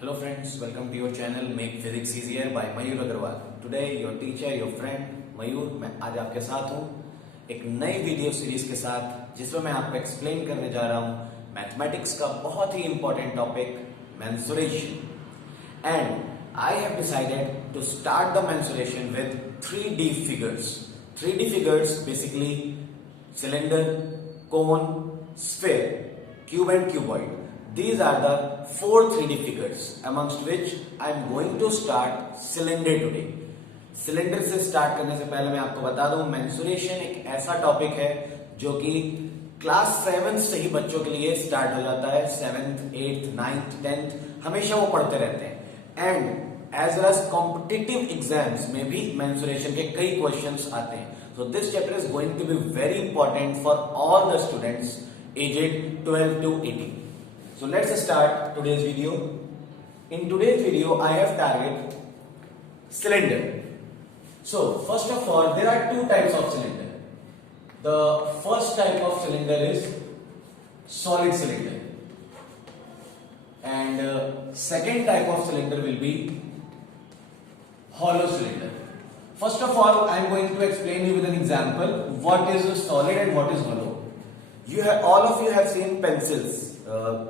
Hello friends, welcome to your channel Make Physics Easier by Mayur Agarwal. Today your teacher, your friend मयूर मैं आज आपके साथ हूँ एक नई वीडियो सीरीज के साथ जिसमें मैं आपको एक्सप्लेन करने जा रहा हूँ मैथमेटिक्स का बहुत ही important topic mensuration and I have decided to start the mensuration with 3D figures. 3D figures basically cylinder, cone, sphere, cube and cuboid. These are the 4 3D figures amongst which I am going to start cylinder today. Cylinder से start करने से पहले मैं आपको बता दूं mensuration एक ऐसा टॉपिक है जो कि क्लास 7 से ही बच्चों के लिए स्टार्ट हो जाता है. 7th, 8th, 9th, 10th हमेशा वो पढ़ते रहते हैं and as well as competitive exams में भी मेंसुरेशन के कई क्वेश्चंस आते हैं. So this chapter is going to be very important for all the students aged 12 to 18. So let's start today's video. In today's video, I have target cylinder. So first of all, there are two types of cylinder. The first type of cylinder is solid cylinder, and second type of cylinder will be hollow cylinder. First of all, I am going to explain you with an example what is a solid and what is hollow. All of you have seen pencils.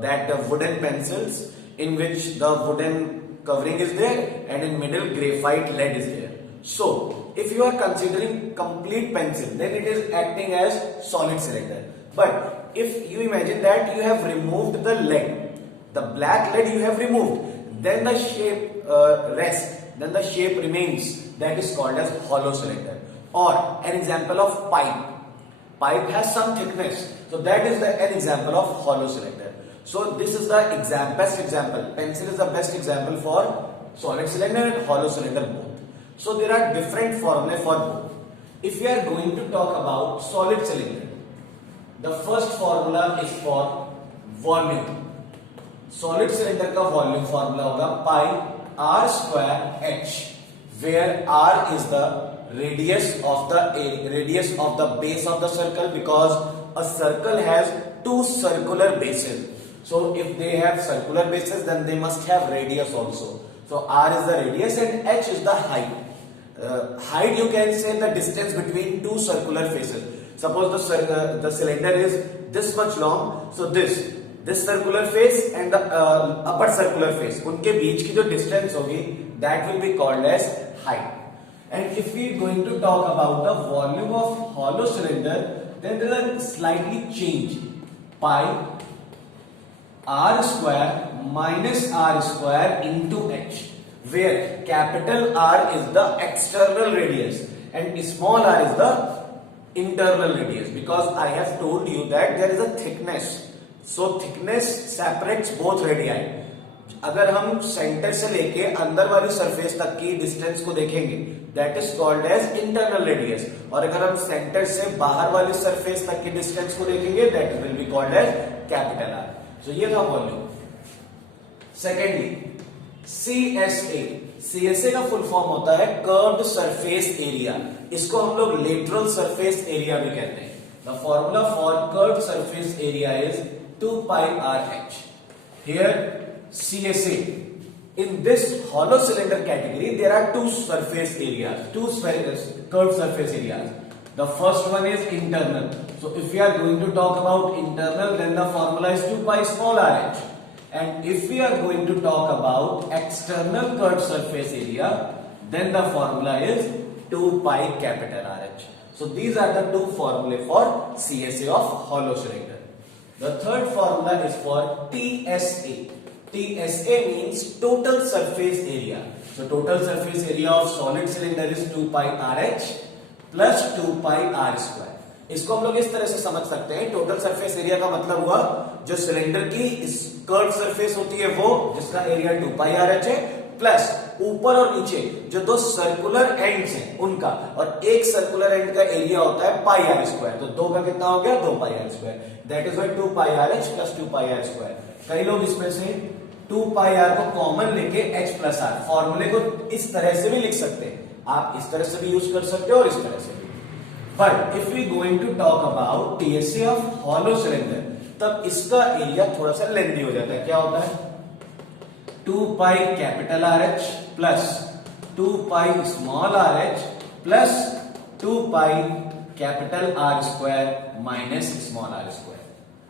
That wooden pencils in which the wooden covering is there and in middle graphite lead is there. So if you are considering complete pencil, then it is acting as solid cylinder. But if you imagine that you have removed the lead, the black lead you have removed, then the shape then the shape remains, that is called as hollow cylinder. Or an example of pipe. Pipe has some thickness, so that is an example of hollow cylinder. So this is the best example. Pencil is the best example for solid cylinder and hollow cylinder both. So there are different formulae for both. If we are going to talk about solid cylinder, the first formula is for volume. Solid cylinder का volume formula होगा pi r square h, where r is the radius of the base of the circle, because a circle has two circular bases. So if they have circular bases, then they must have radius also. So r is the radius and h is the height. Height, you can say the distance between two circular faces. Suppose the cylinder is this much long, so this circular face and the upper circular face, उनके बीच की जो distance होगी, that will be called as height. And if we are going to talk about the volume of hollow cylinder, then there is a slightly change. Pi r square minus r square into h, where capital R is the external radius and small r is the internal radius, because I have told you that there is a thickness. So thickness separates both radii. अगर हम centre से लेके अंदर वाली surface तक की distance को देखेंगे, that is called as internal radius. और अगर हम सेंटर से बाहर वाली सरफेस तक की डिस्टेंस को देखेंगे, that will be called as capital R. So ये था वॉल्यूम. सेकेंडली CSA का फुल फॉर्म होता है कर्व्ड सरफेस एरिया. इसको हम लोग लेटरल सरफेस एरिया भी कहते हैं. The formula for curved surface area is 2 pi r h. Here CSA. In this hollow cylinder category, there are two surface areas, curved surface areas. The first one is internal. So if we are going to talk about internal, then the formula is 2 pi small r h. And if we are going to talk about external curved surface area, then the formula is 2 pi capital R h. So these are the two formulae for CSA of hollow cylinder. The third formula is for TSA. TSA means total surface area. So total surface area of solid cylinder is 2 pi RH plus 2 pi R square. इसको हम लोग इस तरह से समझ सकते हैं. Total surface area का मतलब हुआ जो सिलेंडर की कर्व सरफेस होती है वो, जिसका एरिया 2 pi RH है, प्लस ऊपर और नीचे जो दो सर्कुलर एंड्स हैं उनका, और एक सर्कुलर एंड का एरिया होता है पाई आर स्क्वायर. तो दो का कितना हो गया? 2 pi r square. That is why 2 pi RH plus 2 pi r square. कई लोग इसमें से 2 pi r को कॉमन लेके h plus r फॉर्मूले को इस तरह से भी लिख सकते हैं. आप इस तरह से भी यूज कर सकते हो और इस तरह से भी. But if we going to talk about TSA of hollow cylinder, तब इसका एरिया थोड़ा सा लेंथी हो जाता है. क्या होता है? 2 pi capital r h plus 2 pi small r h plus 2 pi capital r square minus small r square.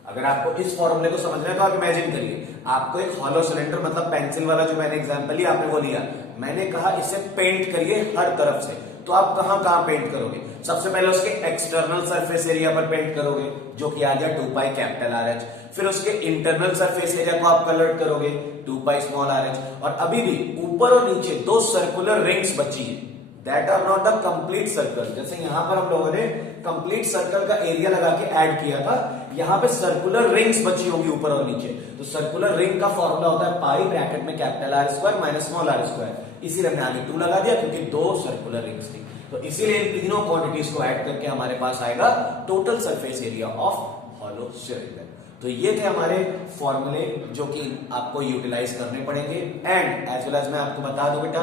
अगर आपको इस फॉर्मूले को समझना है तो आप इमेजिन करिए, आपको एक हॉलो सिलेंडर मतलब पेंसिल वाला जो मैंने एग्जांपल लिया आपने वो लिया, मैंने कहा इसे पेंट करिए हर तरफ से, तो आप कहां कहां पेंट करोगे? सबसे पहले उसके एक्सटर्नल सरफेस एरिया पर पेंट करोगे जो कि आ गया 2 पाई कैपिटल आर एच, फिर उसके इंटरनल सरफेस एरिया को आप कलर करोगे 2 पाई स्मॉल आर एच, और अभी भी ऊपर और नीचे दो सर्कुलर रिंग्स बची है that are not a complete circle. जैसे यहां पर हम लोगों ने कंप्लीट सर्कल का एरिया लगा के ऐड किया था, यहां पे सर्कुलर रिंग्स बची होगी ऊपर और नीचे, तो सर्कुलर रिंग का फॉर्मूला होता है पाई ब्रैकेट में capital r square minus small r square, इसीलिए हमने आगे 2 लगा दिया क्योंकि दो सर्कुलर रिंग्स थी, तो इसीलिए इन तीनों क्वांटिटीज को ऐड करके हमारे पास आएगा total surface area of hollow cylinder. तो ये थे हमारे फॉर्मूले जो कि आपको यूटिलाइज करने पड़ेंगे। एंड एज वेल एज मैं आपको बता दूं बेटा,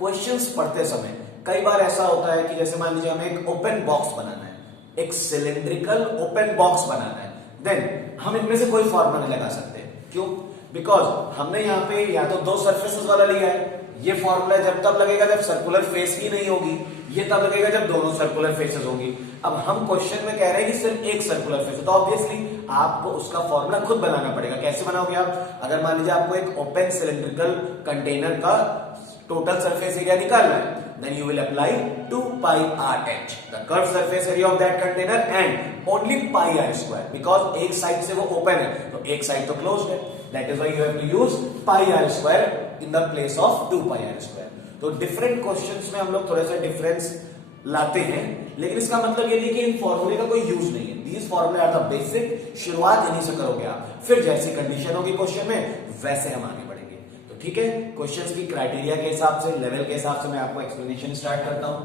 क्वेश्चंस पढ़ते समय कई बार ऐसा होता है कि जैसे मान लीजिए हमें एक ओपन बॉक्स बनाना है, एक सिलेंड्रिकल ओपन बॉक्स बनाना है, देन हम इनमें से कोई फॉर्मूला नहीं लगा सकते। क्यों? बिकॉज हमने यहाँ पे या तो दो सरफेसेस वाला लिया है, ये फॉर्मूला जब तब लगेगा जब सर्कुलर फेस ही नहीं होगी, ये तब लगेगा जब दोनों सर्कुलर फेसेस होंगी। अब हम क्वेश्चन में कह रहे हैं कि सिर्फ एक सर्कुलर फेस है, तो ऑब्वियसली आपको उसका फॉर्मूला खुद बनाना पड़ेगा। कैसे बनाओगे आप? अगर मान लीजिए आपको एक ओपन सिलेंड्रिकल कंटेनर का टोटल सरफेस एरिया निकालना है, then you will apply 2 pi RH, the curved surface area of that container, and only pi r square, because एक साइड से वो ओपन है तो एक साइड तो क्लोज्ड है, that is why you have to use pi r square in the place of 2 pi r square। तो different questions में हम लोग थोड़ा सा डिफरेंस लाते हैं, लेकिन इसका मतलब ये नहीं कि इन फॉर्मूले का कोई यूज नहीं है। दीज फॉर्मूले आर द बेसिक, शुरुआत इन्हीं से करोगे आप, फिर जैसी कंडीशन होगी क्वेश्चन में वैसे हम आगे बढ़ेंगे। तो ठीक है, क्वेश्चंस की क्राइटेरिया के हिसाब से, लेवल के हिसाब से मैं आपको एक्सप्लेनेशन स्टार्ट करता हूं।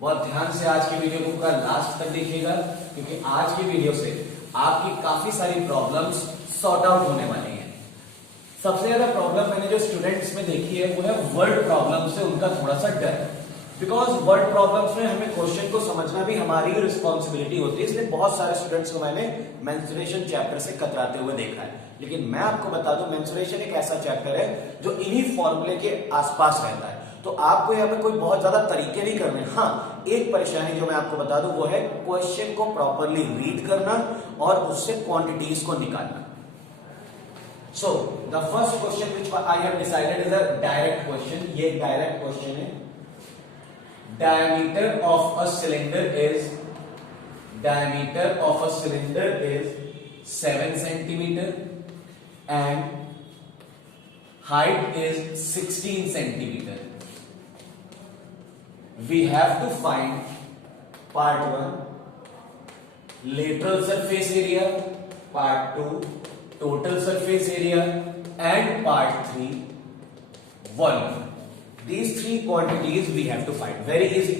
बहुत ध्यान से आज की वीडियो को पूरा लास्ट तक देखिएगा, क्योंकि आज की वीडियो से आपकी काफी सारी प्रॉब्लम्स सॉर्ट आउट होने वाली हैं। सबसे ज्यादा प्रॉब्लम मैंने जो स्टूडेंट्स में देखी है वो है वर्ड प्रॉब्लम से उनका थोड़ा सा डर, बिकॉज वर्ड प्रॉब्लम्स में हमें क्वेश्चन को समझना भी हमारी रिस्पॉन्सिबिलिटी होती है, इसलिए बहुत सारे स्टूडेंट्स को मैंने मेंस्ट्रुएशन चैप्टर से कतराते हुए देखा है। लेकिन मैं आपको बता दूं, मेंस्ट्रुएशन एक ऐसा चैप्टर है जो इन्हीं फॉर्मूले के आसपास रहता है, तो आपको यहाँ पे कोई बहुत ज्यादा तरीके नहीं करने। हाँ, एक परेशानी जो मैं आपको बता दूं वो है क्वेश्चन को प्रॉपरली रीड करना और उससे क्वांटिटीज को निकालना। So the first question which I have decided is a direct question. ये एक डायरेक्ट क्वेश्चन है। diameter of a cylinder is 7 centimeter and height is 16 centimeter. We have to find part 1 lateral surface area, part 2 total surface area, and part 3 volume. These three quantities we have to find. Very easy,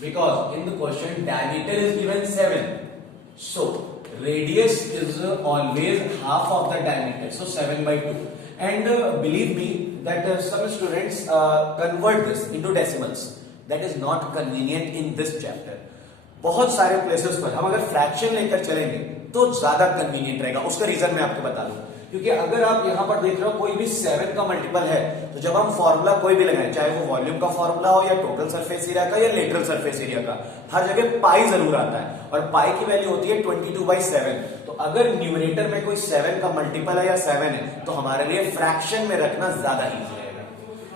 because in the question diameter is given 7, so radius is always half of the diameter, so 7 by 2. And believe me that some students convert this into decimals. That is not convenient in this chapter. बहुत सारे places पर हम अगर fraction लेकर चलेंगे तो ज्यादा convenient रहेगा। उसका रीजन मैं आपको बता दूं, क्योंकि अगर आप यहां पर देख रहे हो कोई भी 7 का मल्टीपल है, तो जब हम फॉर्मूला कोई भी लगाएं, चाहे वो वॉल्यूम का फॉर्मूला हो या टोटल सरफेस एरिया का या लेटरल सरफेस एरिया का, हर जगह पाई जरूर आता है, और पाई की वैल्यू होती है 22/7। तो अगर न्यूमरेटर में कोई 7 का मल्टीपल है या 7 है, तो हमारे लिए फ्रैक्शन में रखना ज्यादा इजी रहेगा।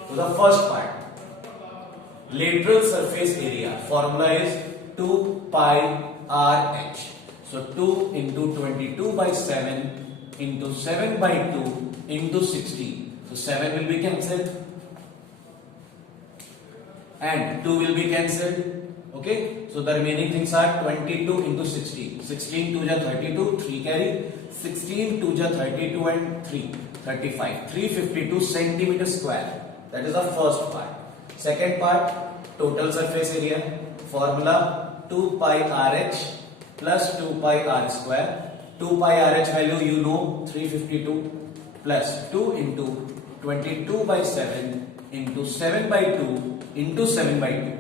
तो the first part, lateral surface area, formula is 2 pi RH. So 2 into 22/7 into 7 by 2 into 16. So 7 will be cancelled and 2 will be cancelled. Okay, so the remaining things are 22 into 16. 16 2 ja 32, 3 carry. 16 2 ja 32 and 3 35. 352 centimeter square. That is the first part. Second part, total surface area. Formula 2 pi RH plus 2 pi R square. 2 pi RH value you know, 352, plus 2 into 22/7 into 7 by 2 into 7 by 2.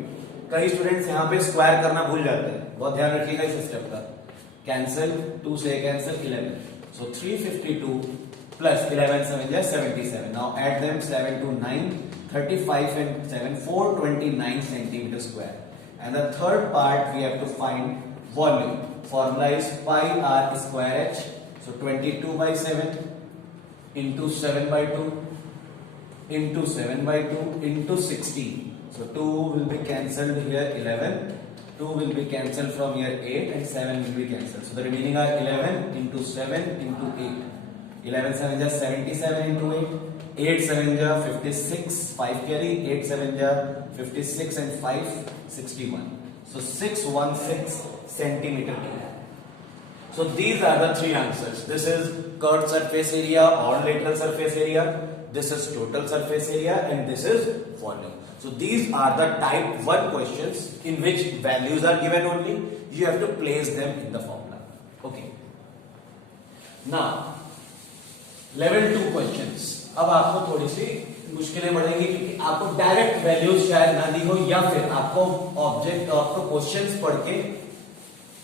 कई students यहाँ पे square करना भूल जाते हैं, बहुत ध्यान रखिएगा इस स्टेप का। कैंसिल, 2 से cancel 11, So 352 plus 11 7 is 77. Now add them, 7 to 9, 35 and 7, 429 centimeter square. And the third part we have to find volume. Formula is pi r square h. So 22 by 7 into 7 by 2 into 7 by 2 into 16. So 2 will be cancelled here, 11. 2 will be cancelled from here, 8, and 7 will be cancelled. So the remaining are 11 into 7 into 8. 11 7 is 77 into 8. 8 7 is 56. 5 carry. 8 7 is 56 and 5 61. So 616 centimeter cube. So these are the three answers. This is curved surface area or lateral surface area. This is total surface area, and this is volume. So these are the type 1 questions in which values are given only. You have to place them in the formula. Okay. Now level 2 questions. अब आपको थोड़ी सी मुश्किलें बढ़ेंगी क्योंकि आपको direct values शायद ना दी हो, या फिर आपको ऑब्जेक्ट आपको क्वेश्चंस पढ़ के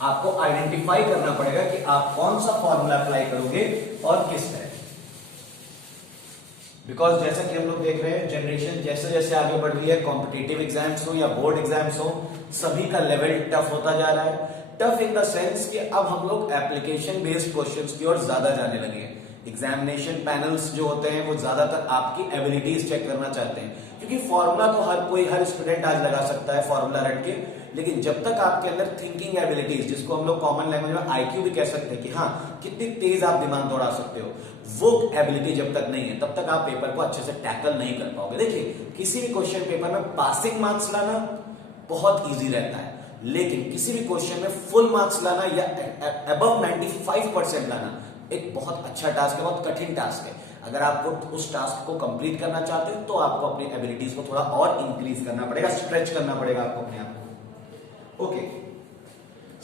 आपको आइडेंटिफाई करना पड़ेगा कि आप कौन सा फॉर्मूला अप्लाई करोगे और किस तरह। बिकॉज जैसा कि हम लोग देख रहे हैं, जनरेशन जैसे जैसे आगे बढ़ रही है, कॉम्पिटिटिव एग्जाम्स हो या बोर्ड एग्जाम्स हो, सभी का लेवल टफ होता जा रहा है। टफ इन द सेंस कि अब हम लोग एप्लीकेशन बेस्ड क्वेश्चंस की ओर ज्यादा जाने लगे हैं। एग्जामिनेशन पैनल्स जो होते हैं वो ज्यादातर आपकी एबिलिटीज चेक करना चाहते हैं, क्योंकि फॉर्मूला तो हर स्टूडेंट आज लगा सकता है फॉर्मूला रट के, लेकिन जब तक आपके अंदर थिंकिंग एबिलिटीज, जिसको हम लोग कॉमन लैंग्वेज में आईक्यू भी कह सकते हैं कि हाँ कितनी तेज आप दिमाग दौड़ा सकते हो, वो एबिलिटी जब तक नहीं है तब तक आप पेपर को अच्छे से टैकल नहीं कर पाओगे। देखिए किसी भी क्वेश्चन पेपर में पासिंग मार्क्स लाना बहुत इजी रहता है, लेकिन किसी भी क्वेश्चन में फुल मार्क्स लाना या अबव 95% लाना एक बहुत अच्छा टास्क है, बहुत कठिन टास्क है। अगर आपको उस टास्क को कंप्लीट करना चाहते हो तो आपको अपनी एबिलिटीज को थोड़ा और इंक्रीज करना पड़ेगा, स्ट्रेच करना पड़ेगा आपको अपने आप को। Okay,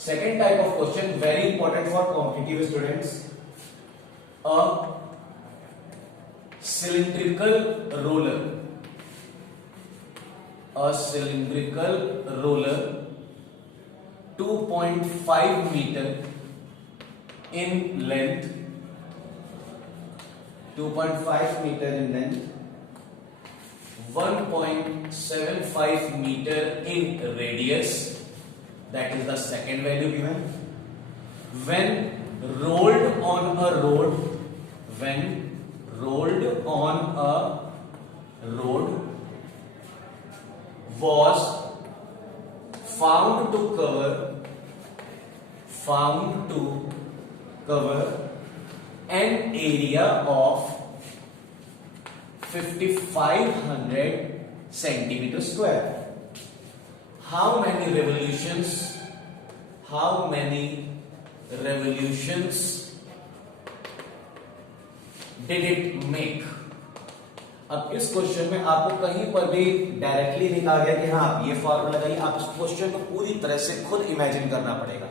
second type of question very important for competitive students. A cylindrical roller, a cylindrical roller 2.5 meter in length, 2.5 meter in length, 1.75 meter in radius, that is the second value given, when rolled on a road, when rolled on a road, was found to cover an area of 5500 centimeter square. How many revolutions did it make? अब इस question में आपको कहीं पर भी directly नहीं कहा गया कि हाँ आप ये फॉर्मूला लगाइए, आप इस क्वेश्चन को पूरी तरह से खुद इमेजिन करना पड़ेगा।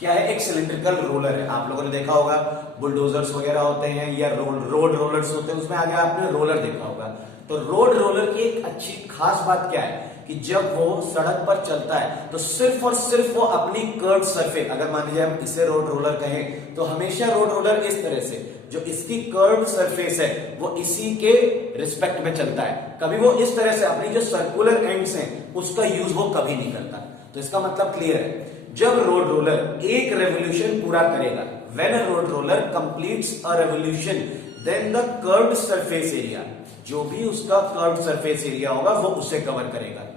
क्या है? एक सिलिंड्रिकल रोलर है। आप लोगों ने देखा होगा बुलडोजर्स वगैरह होते हैं या रोड रोलर्स होते हैं, उसमें आगे आपने रोलर देखा होगा। तो रोड रोलर की एक अच्छी खास बात क्या है कि जब वो सड़क पर चलता है तो सिर्फ और सिर्फ वो अपनी कर्व सरफेस, अगर मान लीजिए हम इसे रोड रोलर कहें तो हमेशा रोड रोलर इस तरह से, जो इसकी कर्व सरफेस है वो इसी के रिस्पेक्ट में चलता है। कभी वो इस तरह से अपनी जो सर्कुलर एंड्स हैं उसका यूज वो कभी नहीं करता। तो इसका मतलब क्लियर है, जब रोड रोलर एक रेवोल्यूशन पूरा करेगा, when a road roller completes a revolution then the curved surface area, जो भी उसका कर्व्ड सरफेस एरिया होगा वो उसे कवर करेगा।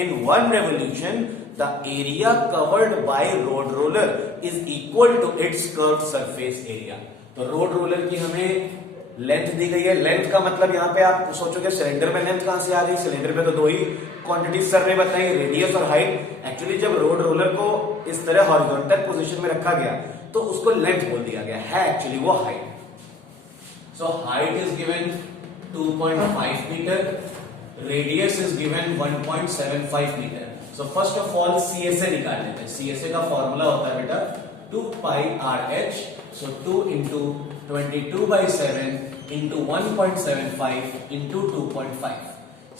In one revolution, the area covered by road roller is equal to its curved surface area. तो road roller की हमें लेंथ दी गई है। लेंथ का मतलब यहाँ पे आप सोचोगे सिलेंडर में लेंथ कहां से आ गई? सिलेंडर में तो दो ही क्वांटिटी सर ने बताई, रेडियस और हाइट। एक्चुअली जब रोड रोलर को इस तरह हॉरिजॉन्टल पोजीशन में रखा गया तो उसको लेंथ बोल दिया गया है, एक्चुअली वो height. So height is given 2.5 metre, radius is given 1.75 meter. So first of all CSA निकाल लेते हैं। CSA का फॉर्मूला होता है बेटा 2 pi RH, so 2 into 22 by 7 into 1.75 into 2.5.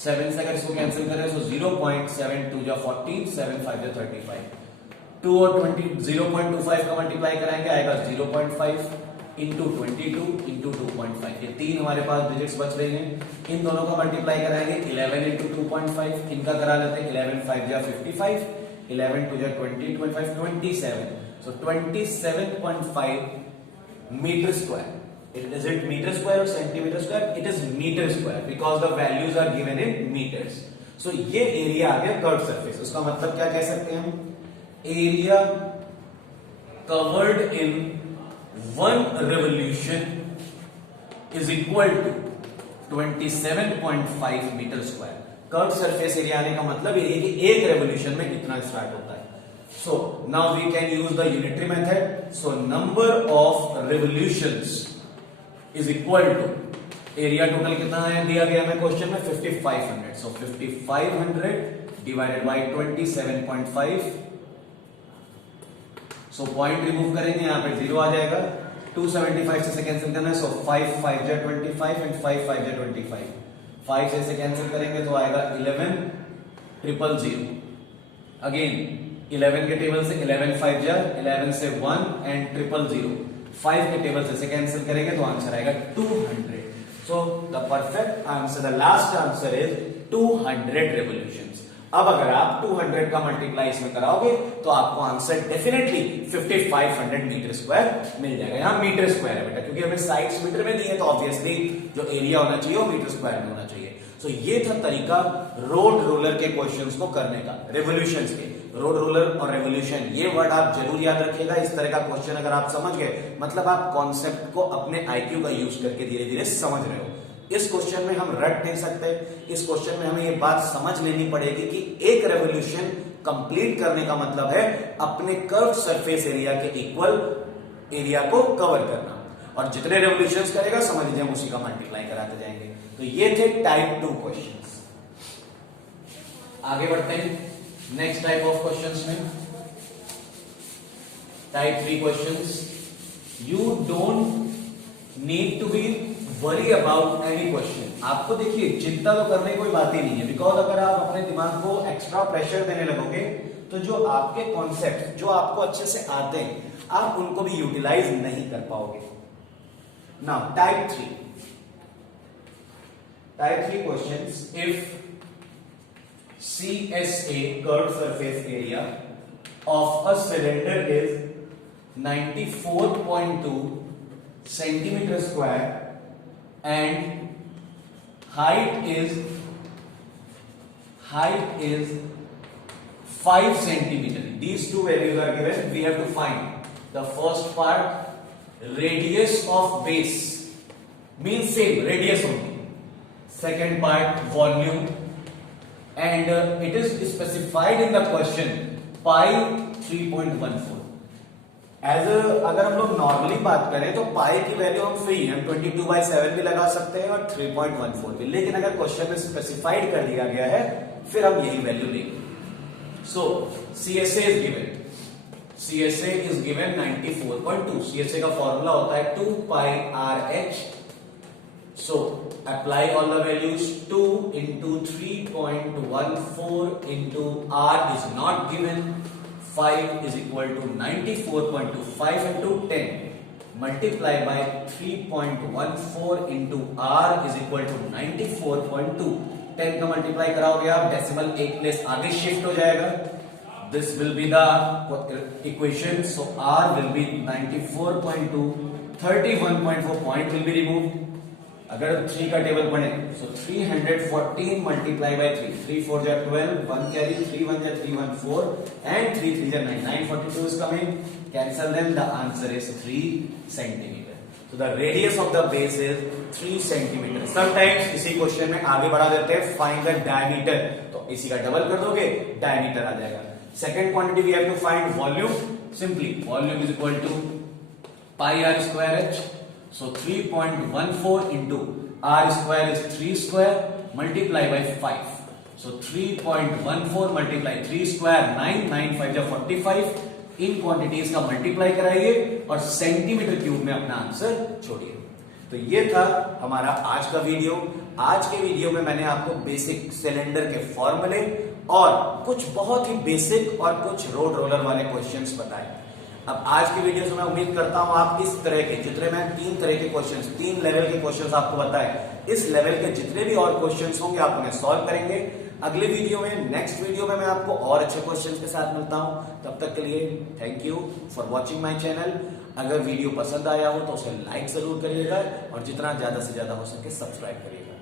7 से अगर इसको कैंसिल करें तो 0.72 या 14, 7 5 या 35, 2 और 0.25 का मल्टीप्लाई कराएंगे, आएगा 0.5 इंटू 22 इंटू 2.5। ये तीन हमारे पास डिजिट्स बच रही हैं। इन दोनों का मल्टीप्लाई कराएंगे 11 इंटू 2.5, इनका करा लेते हैं 11 5 जा 55, 11 2 जा 20, 25 27। So 27.5 meter square. Is it meter square or centimeter square? It is meter square because the values are given in meters. So ये एरिया आ गया कर्व सरफेस। उसका मतलब क्या कह सकते हैं हम? Area covered in 1 revolution is equal to 27.5 metre square. Curve surface area आने का मतलब ये है कि एक रेवोल्यूशन में कितना स्टार्ट होता है। So now we can use the unitary method. So number of revolutions is equal to area total कितना है दिया गया हमें क्वेश्चन में 5500. So 5500 divided by 27.5. So point remove करेंगे यहाँ पे 0 आ जाएगा। 275 से कैंसिल करना है। So 5 5 जा 25 and 5 5 जा 25. 5 से कैंसिल करेंगे तो आएगा 11,000. Again 11 के टेबल से 11 5 जा 11 से 1 एंड 000। 5 के टेबल से कैंसिल करेंगे तो आंसर आएगा 200। So the perfect answer, the last answer is 200 revolutions. अब अगर आप 200 का मल्टीप्लाई इसमें कराओगे तो आपको आंसर डेफिनेटली 5500 मीटर स्क्वायर मिल जाएगा। यहाँ मीटर स्क्वायर है बेटा, क्योंकि हमें साइड्स मीटर में दी है तो ऑब्वियसली जो एरिया होना चाहिए वो मीटर स्क्वायर में होना चाहिए। सो ये था तरीका रोड रोलर के क्वेश्चंस को करने का, रेवोल्यूशंस के। रोड रोलर और रेवोल्यूशन ये वर्ड आप जरूर याद रखिएगा। इस तरह का क्वेश्चन अगर आप समझ गए मतलब आप कॉन्सेप्ट को अपने आईक्यू का यूज करके धीरे धीरे समझ रहे हो। इस क्वेश्चन में हम रट नहीं सकते। इस क्वेश्चन में हमें ये बात समझ लेनी पड़ेगी कि एक रेवोल्यूशन कंप्लीट करने का मतलब है अपने कर्व सरफेस एरिया के इक्वल एरिया को कवर करना, और जितने रेवोल्यूशंस करेगा समझ लीजिए हम उसी का मल्टीप्लाई कराते जाएंगे। तो ये थे टाइप 2 क्वेश्चंस। आगे बढ़ते हैं नेक्स्ट टाइप ऑफ क्वेश्चंस में, type 3 questions. You don't need to be worry about any question. आपको देखिए चिंता तो करने की कोई बात ही नहीं है, बिकॉज अगर आप अपने दिमाग को एक्स्ट्रा प्रेशर देने लगोगे तो जो आपके कॉन्सेप्ट जो आपको अच्छे से आते हैं आप उनको भी यूटिलाइज नहीं कर पाओगे। Now type 3 questions. If CSA curved surface area of a cylinder is 94.2 centimeter square and height is 5 centimeter. These two values are given. We have to find the first part, radius of base, means same radius only. Second part, volume, and it is specified in the question pi 3.14. अगर हम लोग normally बात करें तो पाई की value हम free है, 22/7 भी लगा सकते हैं और 3.14 भी, लेकिन अगर क्वेश्चन में स्पेसिफाइड कर दिया गया है फिर हम यही वैल्यू लेंगे। सो CSA इज गिवन 94.2। CSA का फॉर्मूला होता है 2 pi RH। So apply all the values. 2 into 3.14 into R is not given. 5 is equal to 94.2. 5 into 10 multiply by 3.14 into R is equal to 94.2. 10 का मल्टीप्लाई कराओगे आप, decimal एक place आगे shift हो जाएगा। This will be the equation. So R will be 94.2. 31.4 point will be removed. अगर 3 का table बने so 314 multiply by 3, 3 4 जा 12, 1 carry, 3 1 जा 3 1 4 and 3 3 जा 9, 942 is coming. Cancel them. The answer is 3 centimeter. So the radius of the base is 3 centimeter. Sometimes इसी question में आगे बढ़ा देते हैं find the diameter, तो इसी का डबल कर दोगे diameter आ जाएगा। Second quantity we have to find volume. Simply volume is equal to pi r square h. So 3.14 into r square is 3 square multiply by 5. So 3.14 multiply 3 square 9, 9 5 जा 45। इन quantities का multiply कराइए और centimetre cube में अपना answer छोड़िए। तो ये था हमारा आज का वीडियो। आज के वीडियो में मैंने आपको बेसिक सिलेंडर के फॉर्मूले और कुछ बहुत ही बेसिक और कुछ रोड रोलर वाले क्वेश्चंस बताए। अब आज की वीडियो से मैं उम्मीद करता हूं आप इस तरह के जितने मैं 3 तरह के क्वेश्चंस, 3 लेवल के क्वेश्चंस आपको बताए, इस लेवल के जितने भी और क्वेश्चंस होंगे आप उन्हें सॉल्व करेंगे। अगले वीडियो में, नेक्स्ट वीडियो में मैं आपको और अच्छे क्वेश्चंस के साथ मिलता हूं। तब तक के लिए thank you for watching my channel. अगर वीडियो पसंद आया हो तो उसे लाइक जरूर करिएगा और जितना ज्यादा से ज्यादा हो सके सब्सक्राइब करिएगा।